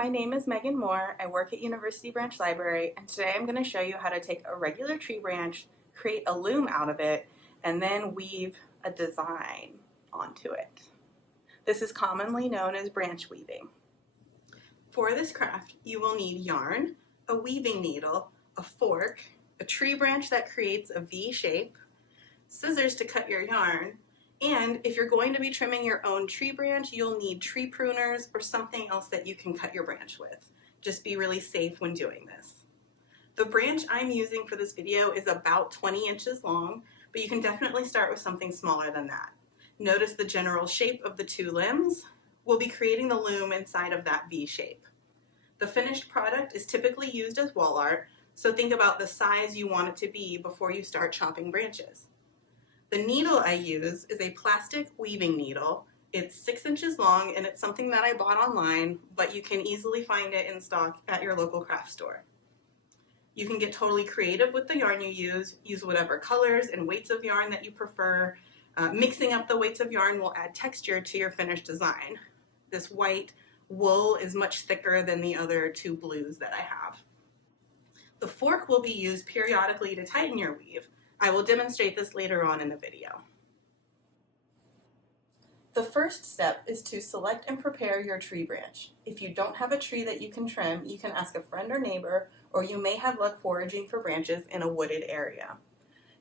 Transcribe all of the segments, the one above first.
My name is Megan Moore. I work at University Branch Library, and today I'm going to show you how to take a regular tree branch, create a loom out of it, and then weave a design onto it. This is commonly known as branch weaving. For this craft, you will need yarn, a weaving needle, a fork, a tree branch that creates a V shape, scissors to cut your yarn, and if you're going to be trimming your own tree branch, you'll need tree pruners or something else that you can cut your branch with. Just be really safe when doing this. The branch I'm using for this video is about 20 inches long, but you can definitely start with something smaller than that. Notice the general shape of the two limbs. We'll be creating the loom inside of that V shape. The finished product is typically used as wall art, so think about the size you want it to be before you start chopping branches. The needle I use is a plastic weaving needle. It's 6 inches long and it's something that I bought online, but you can easily find it in stock at your local craft store. You can get totally creative with the yarn you use whatever colors and weights of yarn that you prefer. Mixing up the weights of yarn will add texture to your finished design. This white wool is much thicker than the other two blues that I have. The fork will be used periodically to tighten your weave. I will demonstrate this later on in the video. The first step is to select and prepare your tree branch. If you don't have a tree that you can trim, you can ask a friend or neighbor, or you may have luck foraging for branches in a wooded area.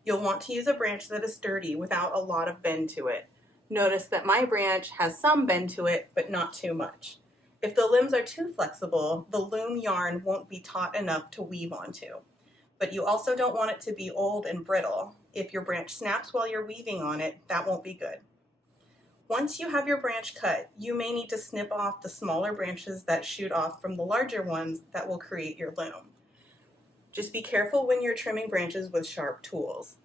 You'll want to use a branch that is sturdy without a lot of bend to it. Notice that my branch has some bend to it, but not too much. If the limbs are too flexible, the loom yarn won't be taut enough to weave onto. But you also don't want it to be old and brittle. If your branch snaps while you're weaving on it, that won't be good. Once you have your branch cut, you may need to snip off the smaller branches that shoot off from the larger ones that will create your loom. Just be careful when you're trimming branches with sharp tools.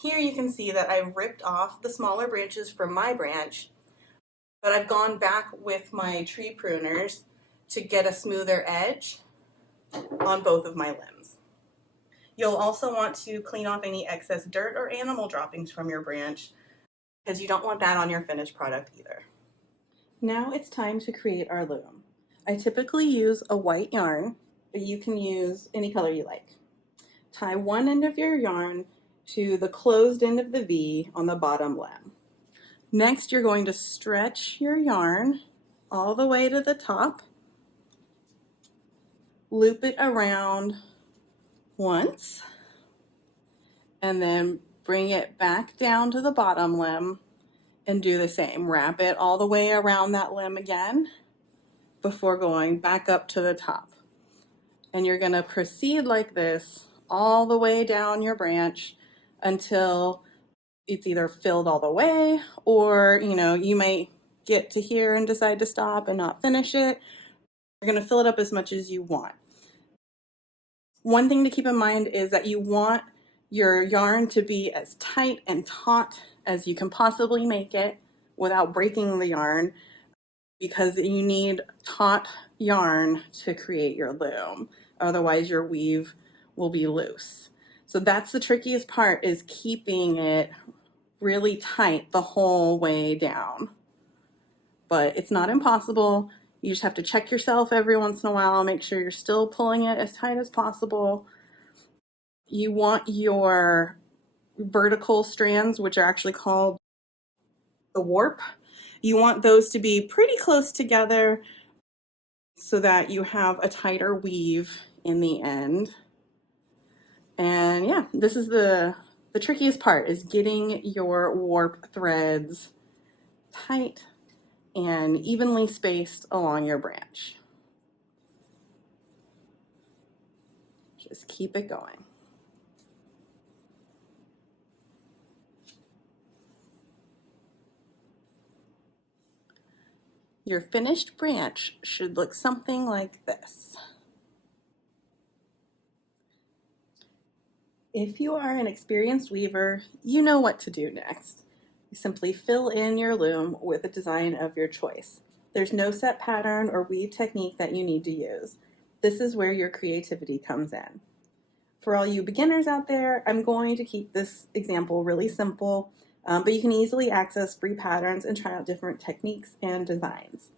Here you can see that I've ripped off the smaller branches from my branch, but I've gone back with my tree pruners to get a smoother edge on both of my limbs. You'll also want to clean off any excess dirt or animal droppings from your branch, because you don't want that on your finished product either. Now it's time to create our loom. I typically use a white yarn, but you can use any color you like. Tie one end of your yarn to the closed end of the V on the bottom limb. Next, you're going to stretch your yarn all the way to the top, loop it around once, and then bring it back down to the bottom limb and do the same. Wrap it all the way around that limb again before going back up to the top. And you're going to proceed like this all the way down your branch until it's either filled all the way, or you may get to here and decide to stop and not finish it. You're going to fill it up as much as you want. One thing to keep in mind is that you want your yarn to be as tight and taut as you can possibly make it without breaking the yarn, because you need taut yarn to create your loom. Otherwise your weave will be loose. So that's the trickiest part, is keeping it really tight the whole way down. But it's not impossible. You just have to check yourself every once in a while, make sure you're still pulling it as tight as possible. You want your vertical strands, which are actually called the warp, you want those to be pretty close together so that you have a tighter weave in the end. And yeah, this is the trickiest part, is getting your warp threads tight and evenly spaced along your branch. Just keep it going. Your finished branch should look something like this. If you are an experienced weaver, you know what to do next. You simply fill in your loom with a design of your choice. There's no set pattern or weave technique that you need to use. This is where your creativity comes in. For all you beginners out there, I'm going to keep this example really simple, but you can easily access free patterns and try out different techniques and designs.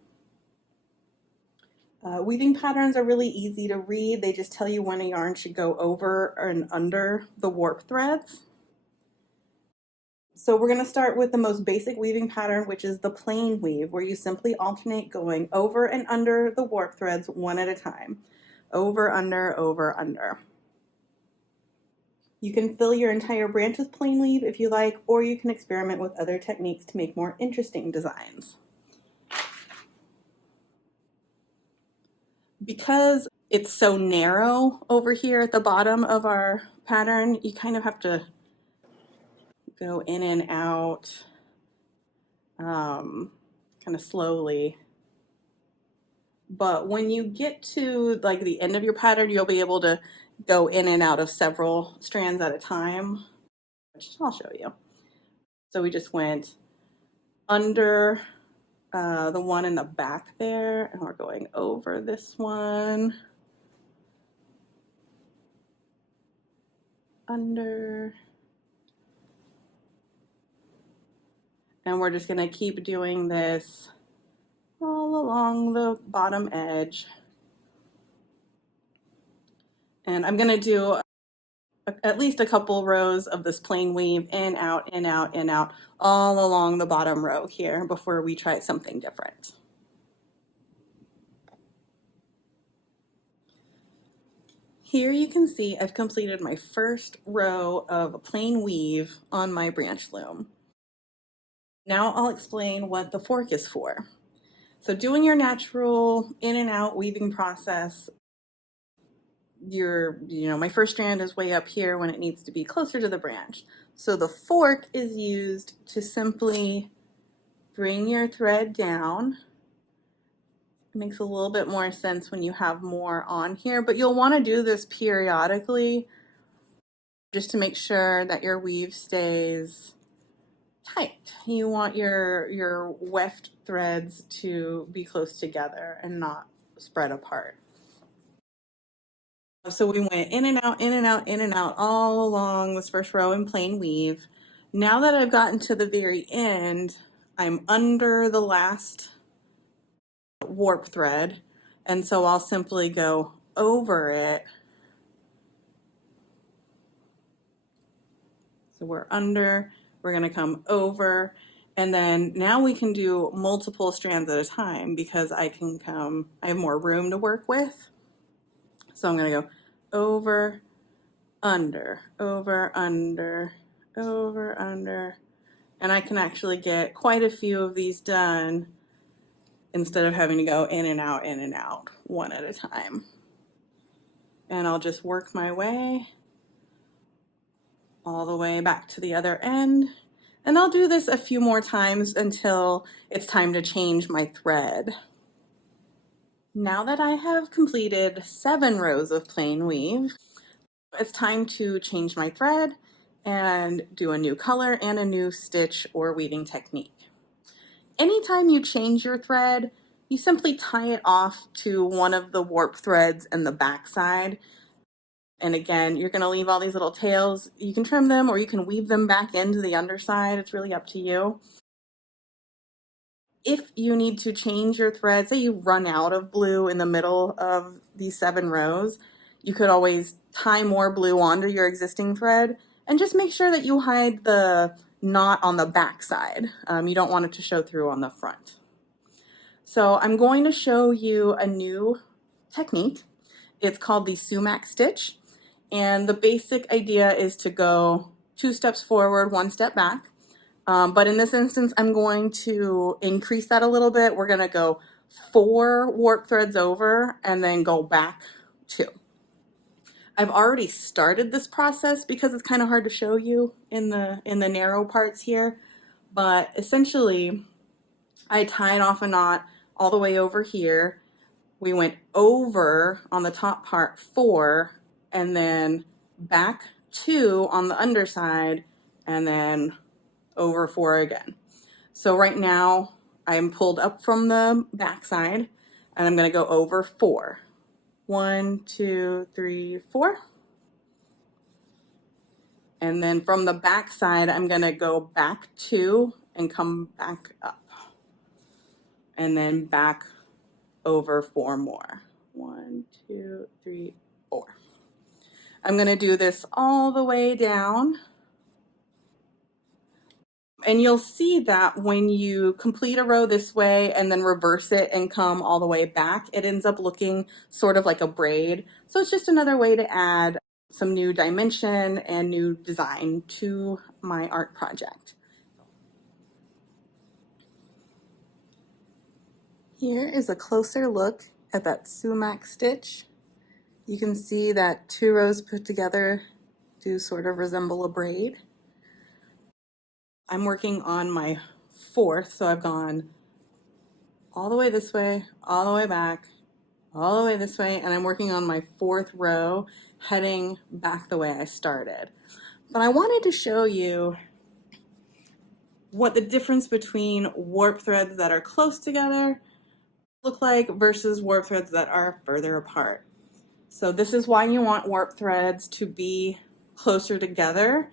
Weaving patterns are really easy to read. They just tell you when a yarn should go over and under the warp threads. So we're going to start with the most basic weaving pattern, which is the plain weave, where you simply alternate going over and under the warp threads one at a time. Over, under, over, under. You can fill your entire branch with plain weave if you like, or you can experiment with other techniques to make more interesting designs. Because it's so narrow over here at the bottom of our pattern, you kind of have to go in and out kind of slowly. But when you get to like the end of your pattern, you'll be able to go in and out of several strands at a time, which I'll show you. So we just went under the one in the back there, and we're going over this one, under, and we're just going to keep doing this all along the bottom edge. And I'm going to do at least a couple rows of this plain weave, in, out, in, out, in, out, all along the bottom row here before we try something different. Here you can see I've completed my first row of plain weave on my branch loom. Now I'll explain what the fork is for. So doing your natural in and out weaving process, my first strand is way up here when it needs to be closer to the branch. So the fork is used to simply bring your thread down. It makes a little bit more sense when you have more on here, but you'll want to do this periodically just to make sure that your weave stays tight. You want your weft threads to be close together and not spread apart. So we went in and out, in and out, in and out all along this first row in plain weave. Now that I've gotten to the very end, I'm under the last warp thread, and so I'll simply go over it. So we're under, we're going to come over, and then now we can do multiple strands at a time because I have more room to work with. So I'm going to go over, under, over, under, over, under, and I can actually get quite a few of these done instead of having to go in and out one at a time. And I'll just work my way all the way back to the other end. And I'll do this a few more times until it's time to change my thread. Now that I have completed 7 rows of plain weave, it's time to change my thread and do a new color and a new stitch or weaving technique. Anytime you change your thread, you simply tie it off to one of the warp threads in the back side. And again, you're going to leave all these little tails. You can trim them or you can weave them back into the underside. It's really up to you. If you need to change your thread, say you run out of blue in the middle of these 7 rows, you could always tie more blue onto your existing thread and just make sure that you hide the knot on the back side. You don't want it to show through on the front. So I'm going to show you a new technique. It's called the sumac stitch. And the basic idea is to go 2 steps forward, 1 step back. But in this instance, I'm going to increase that a little bit. We're going to go 4 warp threads over and then go back 2. I've already started this process because it's kind of hard to show you in the narrow parts here. But essentially, I tied off a knot all the way over here. We went over on the top part 4 and then back 2 on the underside and then over 4 again. So right now I'm pulled up from the back side and I'm going to go over 4. 1, 2, 3, 4. And then from the back side, I'm going to go back 2 and come back up. And then back over 4 more. 1, 2, 3, 4. I'm going to do this all the way down. And you'll see that when you complete a row this way and then reverse it and come all the way back, it ends up looking sort of like a braid. So it's just another way to add some new dimension and new design to my art project. Here is a closer look at that sumac stitch. You can see that 2 rows put together do sort of resemble a braid. I'm working on my 4th, so I've gone all the way this way, all the way back, all the way this way, and I'm working on my 4th row, heading back the way I started. But I wanted to show you what the difference between warp threads that are close together look like versus warp threads that are further apart. So this is why you want warp threads to be closer together.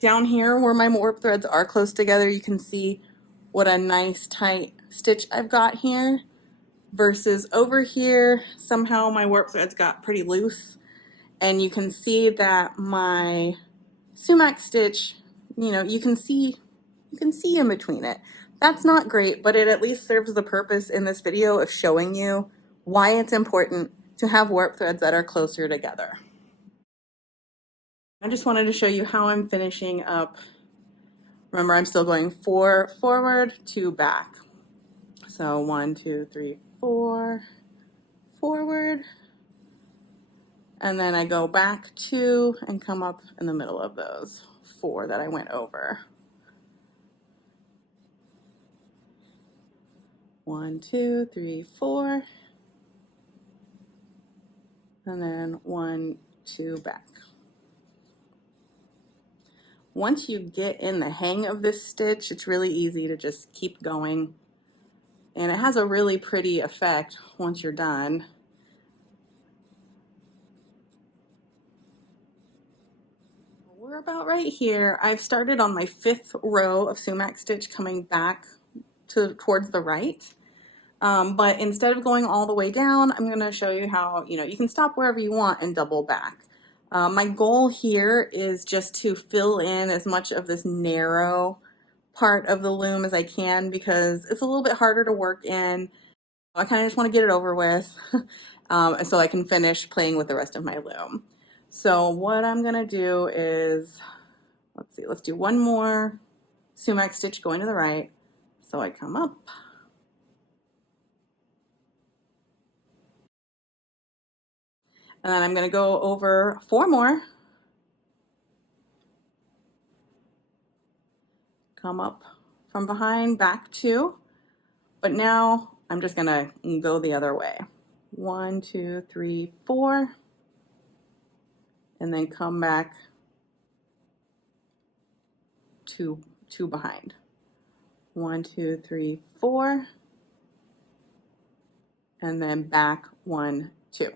Down here where my warp threads are close together, you can see what a nice tight stitch I've got here, versus over here, somehow my warp threads got pretty loose, and you can see that my sumac stitch, you can see in between it. That's not great, but it at least serves the purpose in this video of showing you why it's important to have warp threads that are closer together. I just wanted to show you how I'm finishing up. Remember, I'm still going 4 forward, 2 back. So 1, 2, 3, 4 forward, and then I go back 2 and come up in the middle of those 4 that I went over. 1, 2, 3, 4, and then 1, 2 back. Once you get in the hang of this stitch, it's really easy to just keep going, and it has a really pretty effect once you're done. We're about right here. I've started on my 5th row of sumac stitch coming back towards the right. But instead of going all the way down, I'm going to show you how, you can stop wherever you want and double back. My goal here is just to fill in as much of this narrow part of the loom as I can, because it's a little bit harder to work in. I kind of just want to get it over with so I can finish playing with the rest of my loom. So what I'm going to do is, let's do 1 more sumac stitch going to the right. So I come up. And then I'm going to go over 4 more. Come up from behind, back 2. But now I'm just going to go the other way. 1, 2, 3, 4. And then come back 2 behind. 1, 2, 3, 4. And then back 1, 2.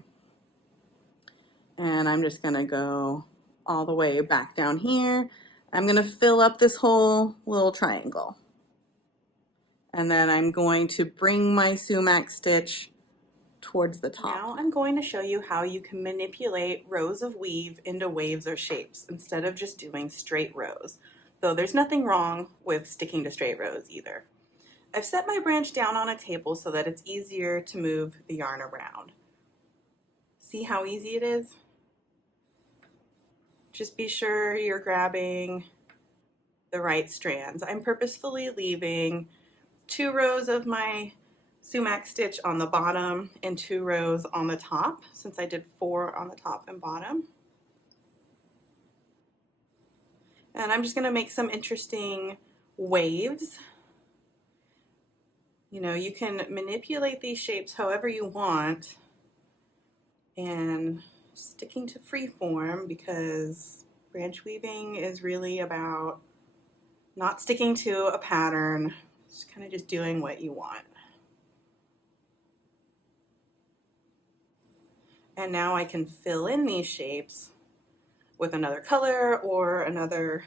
And I'm just going to go all the way back down here. I'm going to fill up this whole little triangle. And then I'm going to bring my sumac stitch towards the top. Now I'm going to show you how you can manipulate rows of weave into waves or shapes instead of just doing straight rows. Though there's nothing wrong with sticking to straight rows either. I've set my branch down on a table so that it's easier to move the yarn around. See how easy it is? Just be sure you're grabbing the right strands. I'm purposefully leaving 2 rows of my sumac stitch on the bottom and 2 rows on the top, since I did 4 on the top and bottom. And I'm just going to make some interesting waves. You can manipulate these shapes however you want, and sticking to free form, because branch weaving is really about not sticking to a pattern, just kind of just doing what you want. And now I can fill in these shapes with another color or another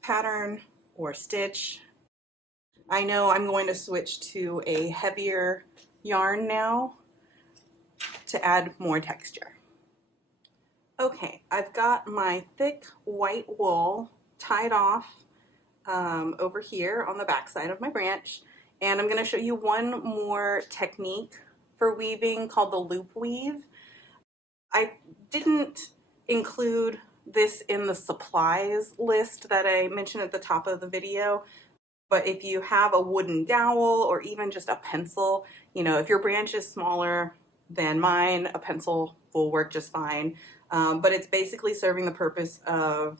pattern or stitch. I know I'm going to switch to a heavier yarn now to add more texture. Okay, I've got my thick white wool tied off over here on the back side of my branch, and I'm going to show you one more technique for weaving called the loop weave. I didn't include this in the supplies list that I mentioned at the top of the video, but if you have a wooden dowel or even just a pencil, you know, if your branch is smaller than mine, a pencil will work just fine. But it's basically serving the purpose of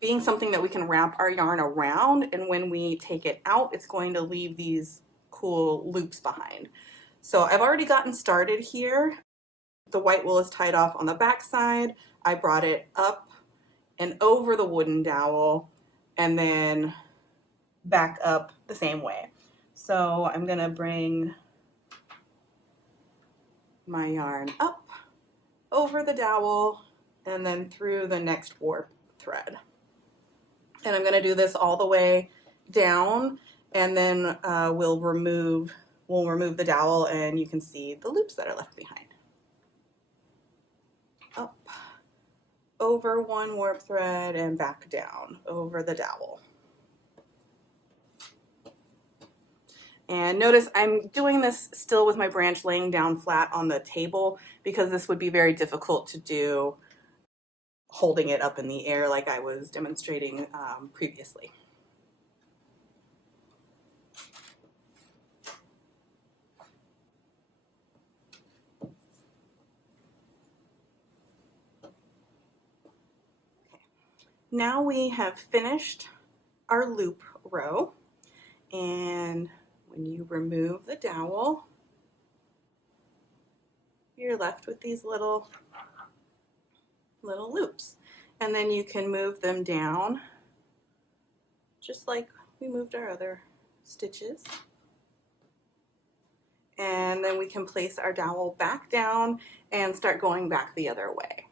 being something that we can wrap our yarn around, and when we take it out, it's going to leave these cool loops behind. So I've already gotten started here. The white wool is tied off on the back side. I brought it up and over the wooden dowel and then back up the same way. So I'm gonna bring my yarn up over the dowel and then through the next warp thread. And I'm gonna do this all the way down, and then we'll remove the dowel and you can see the loops that are left behind. Up, over one warp thread and back down over the dowel. And notice I'm doing this still with my branch laying down flat on the table because this would be very difficult to do holding it up in the air like I was demonstrating previously. Now we have finished our loop row, and when you remove the dowel, you're left with these little loops, and then you can move them down just like we moved our other stitches, and then we can place our dowel back down and start going back the other way.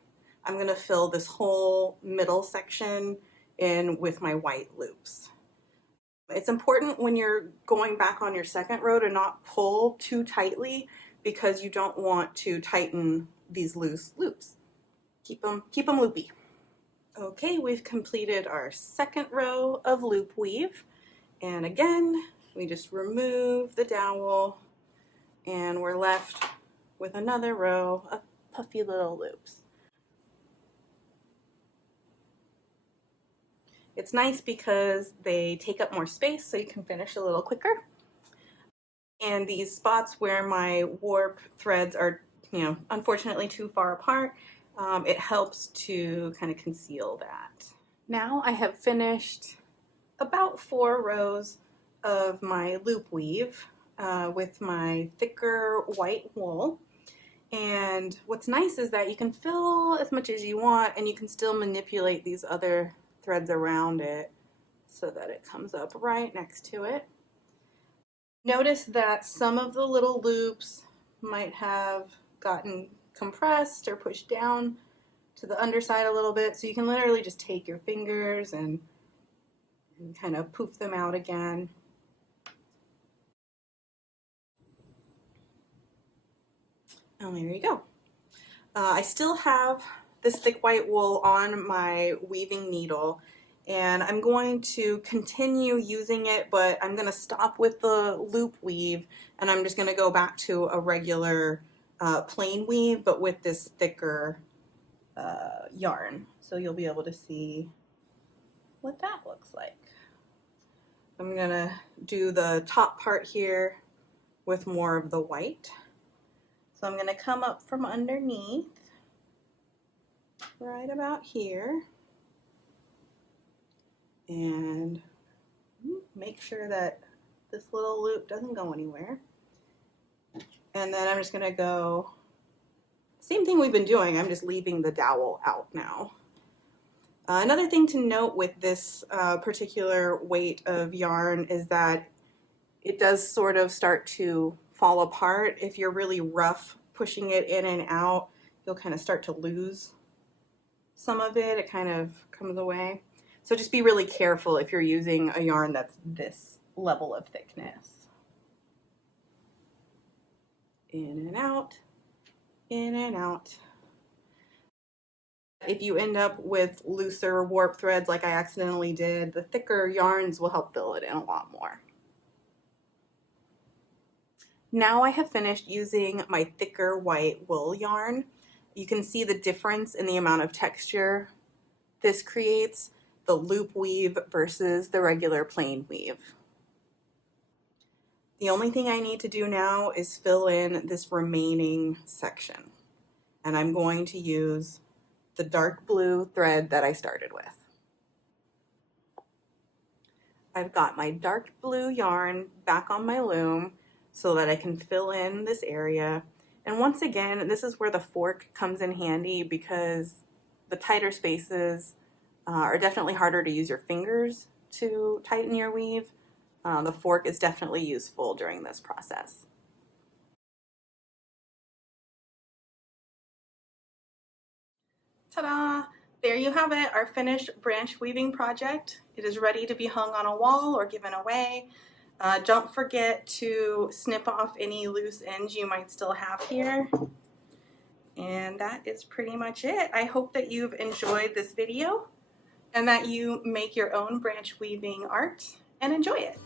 I'm going to fill this whole middle section in with my white loops. It's important when you're going back on your second row to not pull too tightly because you don't want to tighten these loose loops. Keep them loopy. Okay, we've completed our second row of loop weave, and again we just remove the dowel and we're left with another row of puffy little loops. It's nice because they take up more space so you can finish a little quicker. And these spots where my warp threads are, you know, unfortunately too far apart, it helps to kind of conceal that. Now I have finished about 4 rows of my loop weave with my thicker white wool. And what's nice is that you can fill as much as you want and you can still manipulate these other threads around it so that it comes up right next to it. Notice that some of the little loops might have gotten compressed or pushed down to the underside a little bit, so you can literally just take your fingers and kind of poof them out again. And there you go. I still have this thick white wool on my weaving needle, and I'm going to continue using it, but I'm going to stop with the loop weave and I'm just going to go back to a regular plain weave, but with this thicker yarn. So you'll be able to see what that looks like. I'm going to do the top part here with more of the white. So I'm going to come up from underneath right about here and make sure that this little loop doesn't go anywhere. And then I'm just going to go, same thing we've been doing, I'm just leaving the dowel out now. Another thing to note with this particular weight of yarn is that it does sort of start to fall apart. If you're really rough pushing it in and out, you'll kind of start to lose some of it. It kind of comes away. So just be really careful if you're using a yarn that's this level of thickness. In and out, in and out. If you end up with looser warp threads like I accidentally did, the thicker yarns will help fill it in a lot more. Now I have finished using my thicker white wool yarn. You can see the difference in the amount of texture this creates, the loop weave versus the regular plain weave. The only thing I need to do now is fill in this remaining section. And I'm going to use the dark blue thread that I started with. I've got my dark blue yarn back on my loom so that I can fill in this area. And once again, this is where the fork comes in handy because the tighter spaces are definitely harder to use your fingers to tighten your weave. The fork is definitely useful during this process. Ta-da! There you have it, our finished branch weaving project. It is ready to be hung on a wall or given away. Don't forget to snip off any loose ends you might still have here. And that is pretty much it. I hope that you've enjoyed this video and that you make your own branch weaving art and enjoy it.